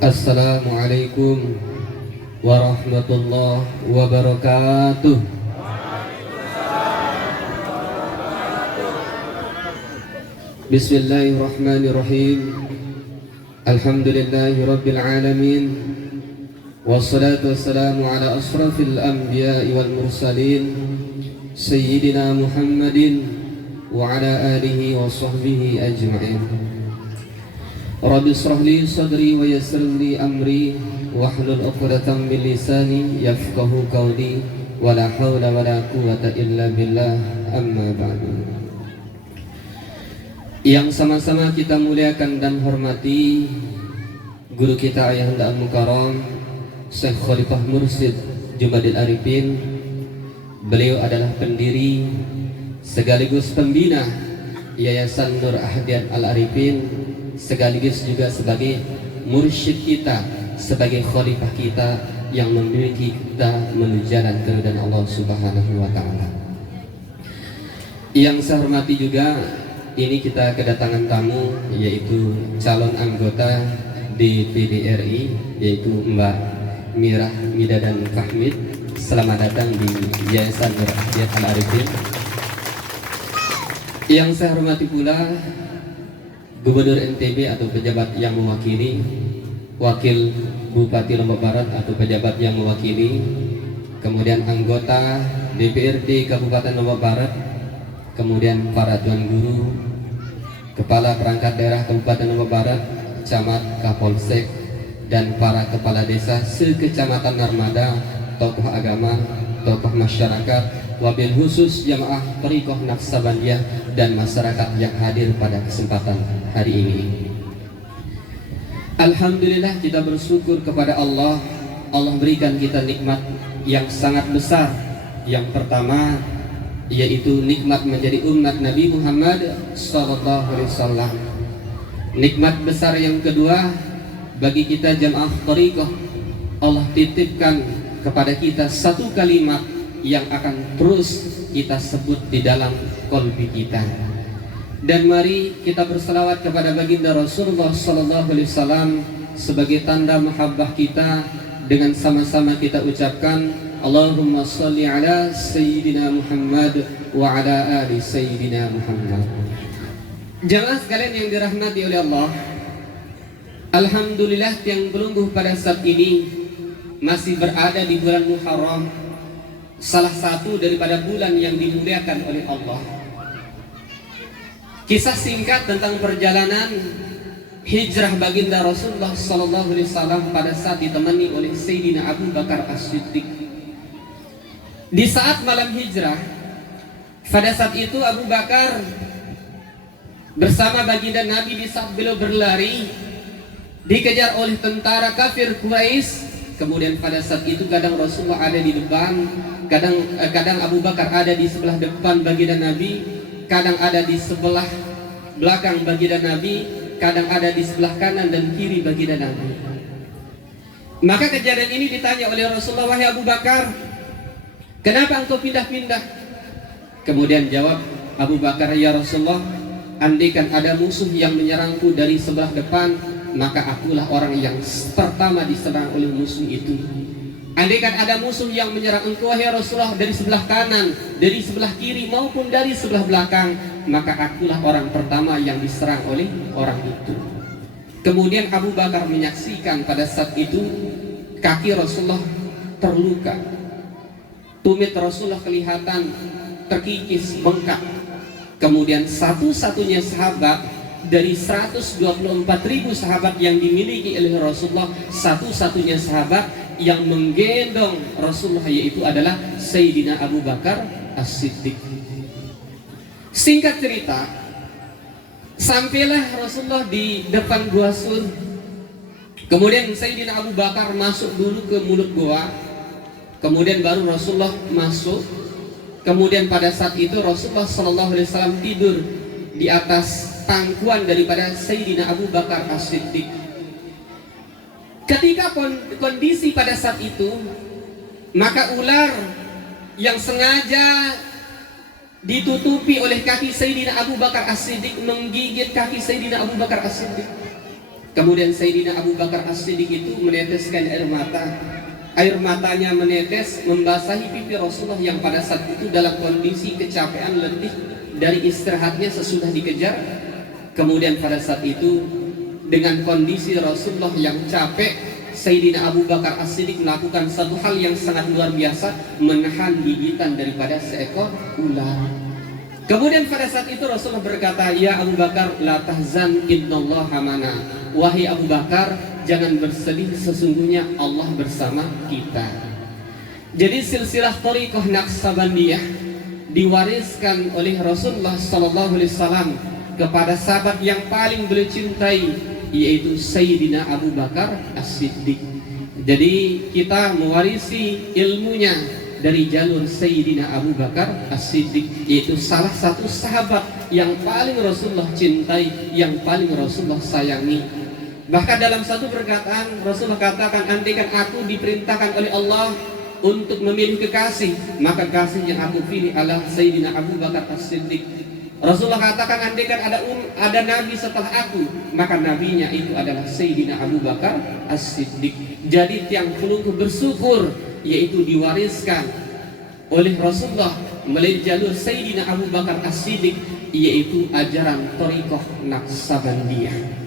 Assalamualaikum warahmatullahi wabarakatuh. Bismillahirrahmanirrahim. Alhamdulillahi rabbil alamin. Wassalatu wassalamu ala asrafil anbiya'i wal mursalin Sayyidina Muhammadin wa ala alihi wa sahbihi ajma'in. Rabbi shrah li sadri wa yassir li amri wahlul 'uqdatam min lisani yafqahu qawli wa la haula wa la quwwata illa billah, amma ba'du. Yang sama-sama kita muliakan dan hormati guru kita Ayahanda Al-Mukarram Syekh Khalifah Mursyid Jumadil Arifin. Beliau adalah pendiri sekaligus pembina Yayasan Nur Ahdiat Al-Arifin, sekaligus juga sebagai mursyid kita, sebagai khalifah kita yang membimbing kita menuju jalan keridhaan Allah Subhanahu wa taala. Yang saya hormati juga, ini kita kedatangan tamu, yaitu calon anggota DPD RI, yaitu Mbak Mirah Midadan Fahmid. Selamat datang di Yayasan Nur Ahdiat Al-Arifin. Yang saya hormati pula Gubernur NTB atau pejabat yang mewakili, Wakil Bupati Lombok Barat atau pejabat yang mewakili, kemudian anggota DPRD Kabupaten Lombok Barat, kemudian para tuan guru, kepala perangkat daerah Kabupaten Lombok Barat, camat, kapolsek, dan para kepala desa sekecamatan Narmada, tokoh agama, tokoh masyarakat, wabil khusus jamaah Thariqah Naqsabandiyah dan masyarakat yang hadir pada kesempatan hari ini. Alhamdulillah, kita bersyukur kepada Allah. Allah berikan kita nikmat yang sangat besar. Yang pertama yaitu nikmat menjadi umat Nabi Muhammad SAW. Nikmat besar yang kedua bagi kita jamaah Thariqah, Allah titipkan kepada kita satu kalimat yang akan terus kita sebut di dalam qalbi kita. Dan mari kita berselawat kepada baginda Rasulullah SAW sebagai tanda mahabbah kita, dengan sama-sama kita ucapkan Allahumma salli ala Sayyidina Muhammad wa ala ali Sayyidina Muhammad. Jamaah sekalian yang dirahmati oleh Allah, alhamdulillah yang berungguh pada saat ini masih berada di bulan Muharram, salah satu daripada bulan yang dimuliakan oleh Allah. Kisah singkat tentang perjalanan hijrah baginda Rasulullah SAW pada saat ditemani oleh Sayyidina Abu Bakar As-Siddiq. Di saat malam hijrah, pada saat itu Abu Bakar bersama baginda Nabi di saat beliau berlari dikejar oleh tentara kafir Quraisy. Kemudian pada saat itu kadang Rasulullah ada di depan, kadang Abu Bakar ada di sebelah depan baginda Nabi, kadang ada di sebelah belakang baginda Nabi, kadang ada di sebelah kanan dan kiri baginda Nabi. Maka kejadian ini ditanya oleh Rasulullah, wahai Abu Bakar, kenapa engkau pindah-pindah? Kemudian jawab Abu Bakar, ya Rasulullah, andaikan ada musuh yang menyerangku dari sebelah depan, maka akulah orang yang pertama diserang oleh musuh itu. Andaikan ada musuh yang menyerang engkau ya Rasulullah dari sebelah kanan, dari sebelah kiri maupun dari sebelah belakang, maka akulah orang pertama yang diserang oleh orang itu. Kemudian Abu Bakar menyaksikan pada saat itu kaki Rasulullah terluka, tumit Rasulullah kelihatan terkikis, bengkak. Kemudian satu-satunya sahabat dari 124.000 sahabat yang dimiliki oleh Rasulullah, satu-satunya sahabat yang menggendong Rasulullah yaitu adalah Sayyidina Abu Bakar As-Siddiq. Singkat cerita, sampailah Rasulullah di depan gua Sur. Kemudian Sayyidina Abu Bakar masuk dulu ke mulut gua, kemudian baru Rasulullah masuk. Kemudian pada saat itu Rasulullah SAW tidur di atas pangkuan daripada Sayyidina Abu Bakar As-Siddiq. Ketika kondisi pada saat itu, maka ular yang sengaja ditutupi oleh kaki Sayyidina Abu Bakar As-Siddiq menggigit kaki Sayyidina Abu Bakar As-Siddiq. Kemudian Sayyidina Abu Bakar As-Siddiq itu meneteskan air mata. Air matanya menetes membasahi pipi Rasulullah yang pada saat itu dalam kondisi kecapean letih dari istirahatnya sesudah dikejar. Kemudian pada saat itu dengan kondisi Rasulullah yang capek, Sayyidina Abu Bakar As-Siddiq melakukan satu hal yang sangat luar biasa, menahan gigitan daripada seekor ular. Kemudian pada saat itu Rasulullah berkata, "Ya Abu Bakar, la tahzan, innallaha mana." Wahai Abu Bakar, jangan bersedih, sesungguhnya Allah bersama kita. Jadi silsilah thariqah Naqsabandiyah diwariskan oleh Rasulullah sallallahu alaihi wasallam kepada sahabat yang paling beliau cintai, yaitu Sayyidina Abu Bakar As-Siddiq. Jadi kita mewarisi ilmunya dari jalur Sayyidina Abu Bakar As-Siddiq, yaitu salah satu sahabat yang paling Rasulullah cintai, yang paling Rasulullah sayangi. Bahkan dalam satu perkataan Rasulullah katakan, andaikan aku diperintahkan oleh Allah untuk memilih kekasih, maka kasih yang aku pilih adalah Sayyidina Abu Bakar As-Siddiq. Rasulullah katakan, andaikan ada nabi setelah aku, maka nabinya itu adalah Sayyidina Abu Bakar As-Siddiq. Jadi tiang pelunggu bersyukur, yaitu diwariskan oleh Rasulullah melalui jalur Sayyidina Abu Bakar As-Siddiq, yaitu ajaran thariqah Naqsabandiyah.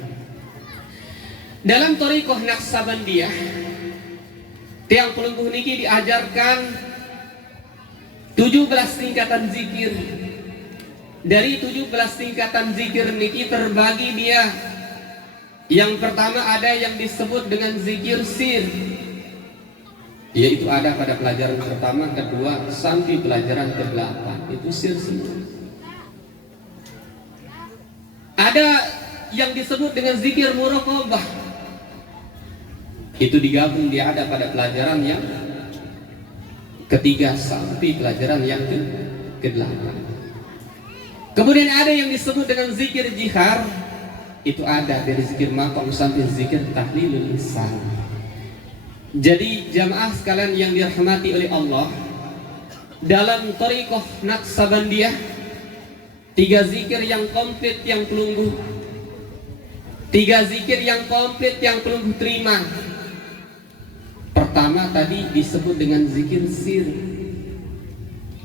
Dalam thariqah Naqsabandiyah, tiang pelungguh niki diajarkan 17 tingkatan zikir. Dari 17 tingkatan zikir niki terbagi dia. Yang pertama ada yang disebut dengan zikir sir, yaitu ada pada pelajaran pertama, kedua, sampai pelajaran ke-8. Itu sir semua. Ada yang disebut dengan zikir muraqabah. Itu digabung, dia ada pada pelajaran yang ketiga sampai pelajaran yang ke-8. Kemudian ada yang disebut dengan zikir jihar. Itu ada dari zikir maqam sampai zikir tahlilul lisan. Jadi jamaah sekalian yang dirahmati oleh Allah, dalam thariqah Naqsabandiyah 3 zikir yang komplit yang pelungguh, 3 zikir yang komplit yang pelungguh terima. Pertama tadi disebut dengan zikir sir.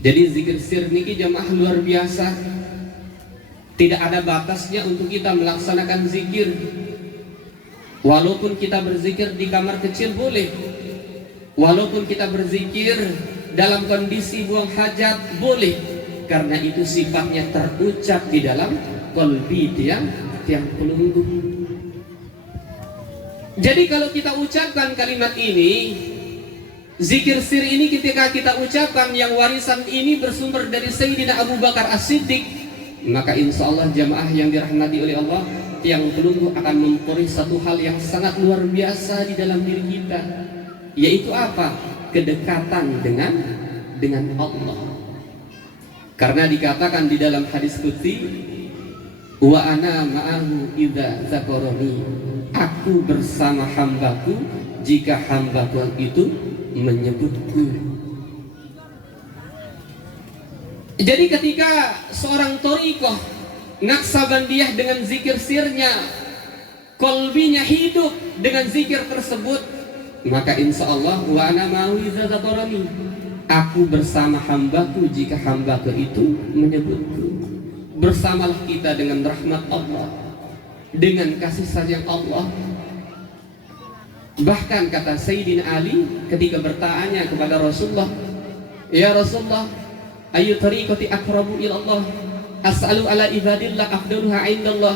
Jadi zikir sir niki jamaah luar biasa. Tidak ada batasnya untuk kita melaksanakan zikir. Walaupun kita berzikir di kamar kecil boleh. Walaupun kita berzikir dalam kondisi buang hajat boleh. Karena itu sifatnya terucap di dalam qalbi tiang pelungguh. Jadi kalau kita ucapkan kalimat ini, zikir sir ini ketika kita ucapkan, yang warisan ini bersumber dari Sayyidina Abu Bakar As-Siddiq, maka insya Allah jamaah yang dirahmati oleh Allah, tiang pelungguh akan memperoleh satu hal yang sangat luar biasa di dalam diri kita, yaitu apa? Kedekatan dengan Allah. Karena dikatakan di dalam hadis qudsi, wa ana ma'ahu idza zakarani, aku bersama hambaku jika hambaku itu menyebutku. Jadi ketika seorang thariqah Naqsabandiyah dengan zikir sirnya, kolbinya hidup dengan zikir tersebut, maka insya Allah wa ana ma'ahu idza zakarani, aku bersama hambaku jika hambaku itu menyebutku. Bersamalah kita dengan rahmat Allah, dengan kasih sayang Allah. Bahkan kata Sayyidina Ali ketika bertanya kepada Rasulullah, ya Rasulullah, ayu tariqati aqrabu ila Allah, as'alu ala ibadillah afdaluha indallah.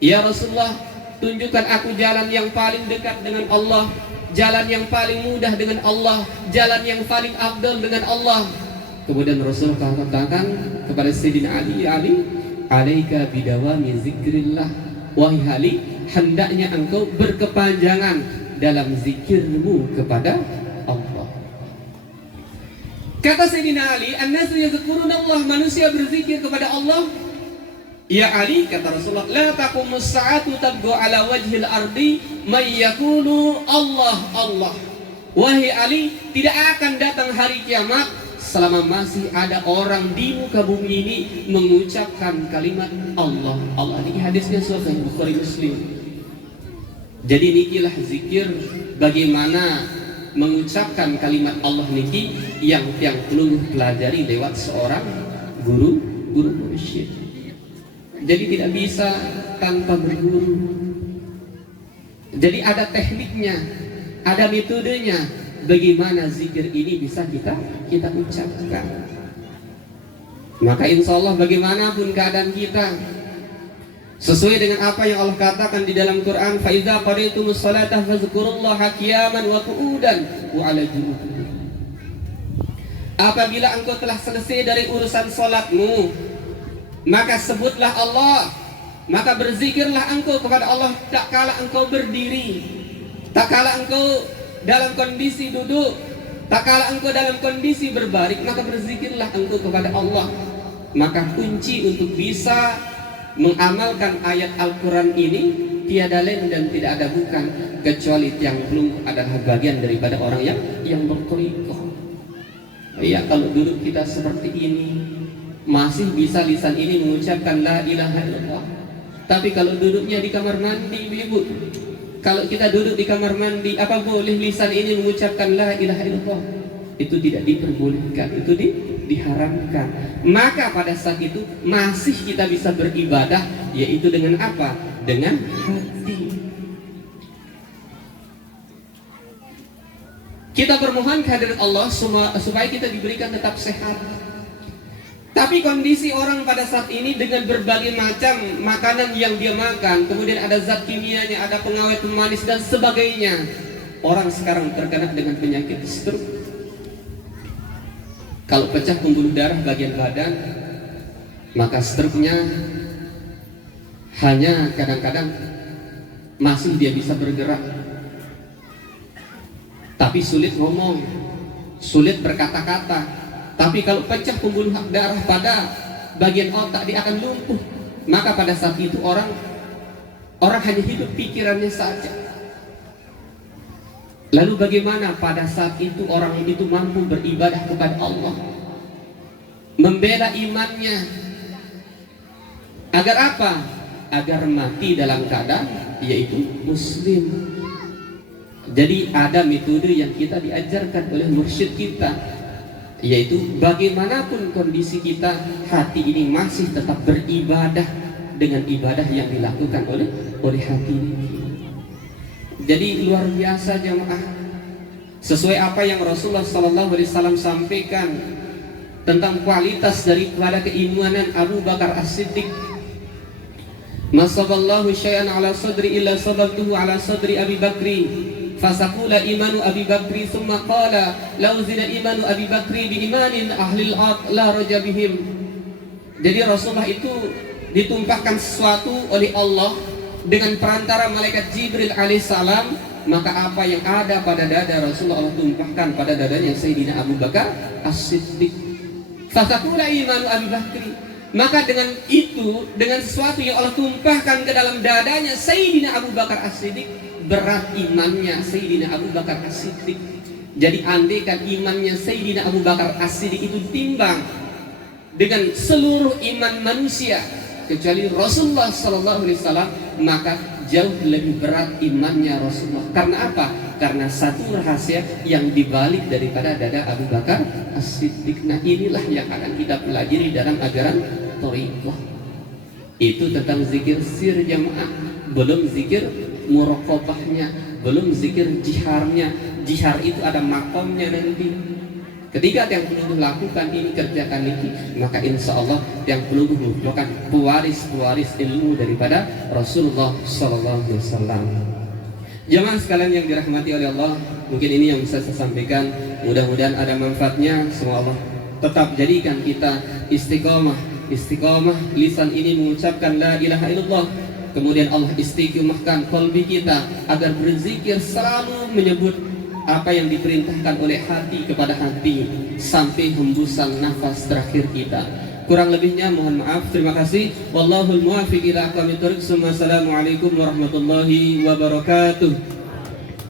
Ya Rasulullah, tunjukkan aku jalan yang paling dekat dengan Allah, jalan yang paling mudah dengan Allah, jalan yang paling afdal dengan Allah. Kemudian Rasul katakan kepada Sayyidina Ali, ya Ali, alaika bidawami zikrillah, wahai Ali, hendaknya engkau berkepanjangan dalam zikirmu kepada Allah. Kata Sayyidina Ali, an-nasu yazkuruna Allah, manusia berzikir kepada Allah. Ya Ali, kata Rasulullah, la taqumus sa'atu tabghu ala wajhil ardi may yaqulu Allah Allah. Wahai Ali, tidak akan datang hari kiamat selama masih ada orang di muka bumi ini mengucapkan kalimat Allah Allah. Ini hadisnya Sahih Bukhari Muslim. Jadi nikilah zikir, bagaimana mengucapkan kalimat Allah niki yang perlu pelajari lewat seorang guru mursyid. Jadi tidak bisa tanpa berguru. Jadi ada tekniknya, ada metodenya bagaimana zikir ini bisa kita ucapkan. Maka insya Allah bagaimanapun keadaan kita, sesuai dengan apa yang Allah katakan di dalam Quran, fa idza qara'tumus salata fadhkurullaha qiyaman wa qu'udan wa 'ala junubihim. Apabila engkau telah selesai dari urusan salatmu, maka sebutlah Allah, maka berzikirlah engkau kepada Allah tak kala engkau berdiri, tak kala engkau dalam kondisi duduk, tak kala engkau dalam kondisi berbaring, maka berzikirlah engkau kepada Allah. Maka kunci untuk bisa mengamalkan ayat Al-Quran ini tiada lain dan tidak ada bukan kecuali yang belum adalah bagian daripada orang yang berthariqah. Ya, kalau duduk kita seperti ini masih bisa lisan ini mengucapkan la ilaha illallah. Tapi kalau duduknya di kamar mandi, ibu, kalau kita duduk di kamar mandi, apa boleh lisan ini mengucapkan la ilaha illallah? Itu tidak diperbolehkan, itu diharamkan. Maka pada saat itu masih kita bisa beribadah, yaitu dengan apa? Dengan hati. Kita bermohon kehadirat Allah supaya kita diberikan tetap sehat. Tapi kondisi orang pada saat ini dengan berbagai macam makanan yang dia makan, kemudian ada zat kimianya, ada pengawet pemanis dan sebagainya, orang sekarang terkena dengan penyakit stroke. Kalau pecah pembuluh darah bagian badan, maka stroke-nya hanya kadang-kadang masih dia bisa bergerak, tapi sulit ngomong, sulit berkata-kata. Tapi kalau pecah pembuluh darah pada bagian otak, dia akan lumpuh. Maka pada saat itu orang hanya hidup pikirannya saja. Lalu bagaimana pada saat itu orang itu mampu beribadah kepada Allah, membela imannya, agar apa? Agar mati dalam keadaan yaitu muslim. Jadi ada metode yang kita diajarkan oleh mursyid kita, yaitu bagaimanapun kondisi kita, hati ini masih tetap beribadah dengan ibadah yang dilakukan oleh hati ini. Jadi luar biasa jemaah, sesuai apa yang Rasulullah SAW sampaikan tentang kualitas daripada keimanan Abu Bakar As-Siddiq. Masaballahu syai'an ala sadri illa sababtuhu ala sadri Abi Bakri fasaqula imanu Abi Bakri thumma qala law zina imanu Abi Bakri bi imanin ahlil ard la rajabihim. Jadi Rasulullah itu ditumpahkan sesuatu oleh Allah dengan perantara malaikat Jibril alaihissalam, maka apa yang ada pada dada Rasulullah Allah tumpahkan pada dadanya Sayyidina Abu Bakar As-Siddiq. Fasaqula imanu Abi Bakri, maka dengan itu, dengan sesuatu yang Allah tumpahkan ke dalam dadanya Sayyidina Abu Bakar As-Siddiq, berat imannya Sayyidina Abu Bakar As-Siddiq. Jadi andaikan imannya Sayyidina Abu Bakar As-Siddiq itu ditimbang dengan seluruh iman manusia kecuali Rasulullah SAW, maka jauh lebih berat imannya Rasulullah. Karena apa? Karena satu rahasia yang dibalik daripada dada Abu Bakar As-Siddiq. Nah, inilah yang akan kita pelajari dalam ajaran thariqah. Itu tentang zikir sir jamaah, belum zikir muraqabahnya, belum zikir jiharnya. Jihar itu ada makomnya nanti. Ketika yang perlu lakukan ini, kerjakan ini, maka insya Allah yang perlu merupakan pewaris ilmu daripada Rasulullah SAW. Jemaah sekalian yang dirahmati oleh Allah, mungkin ini yang bisa saya sampaikan. Mudah-mudahan ada manfaatnya. Semoga Allah tetap jadikan kita istiqomah lisan ini mengucapkan la ilaha illallah. Kemudian Allah istiqomahkan qalbi kita agar berzikir selalu menyebut apa yang diperintahkan oleh hati kepada hati sampai hembusan nafas terakhir kita. Kurang lebihnya mohon maaf. Terima kasih. Wallahul muwaffiq ila aqwamit thoriq. Assalamualaikum warahmatullahi wabarakatuh.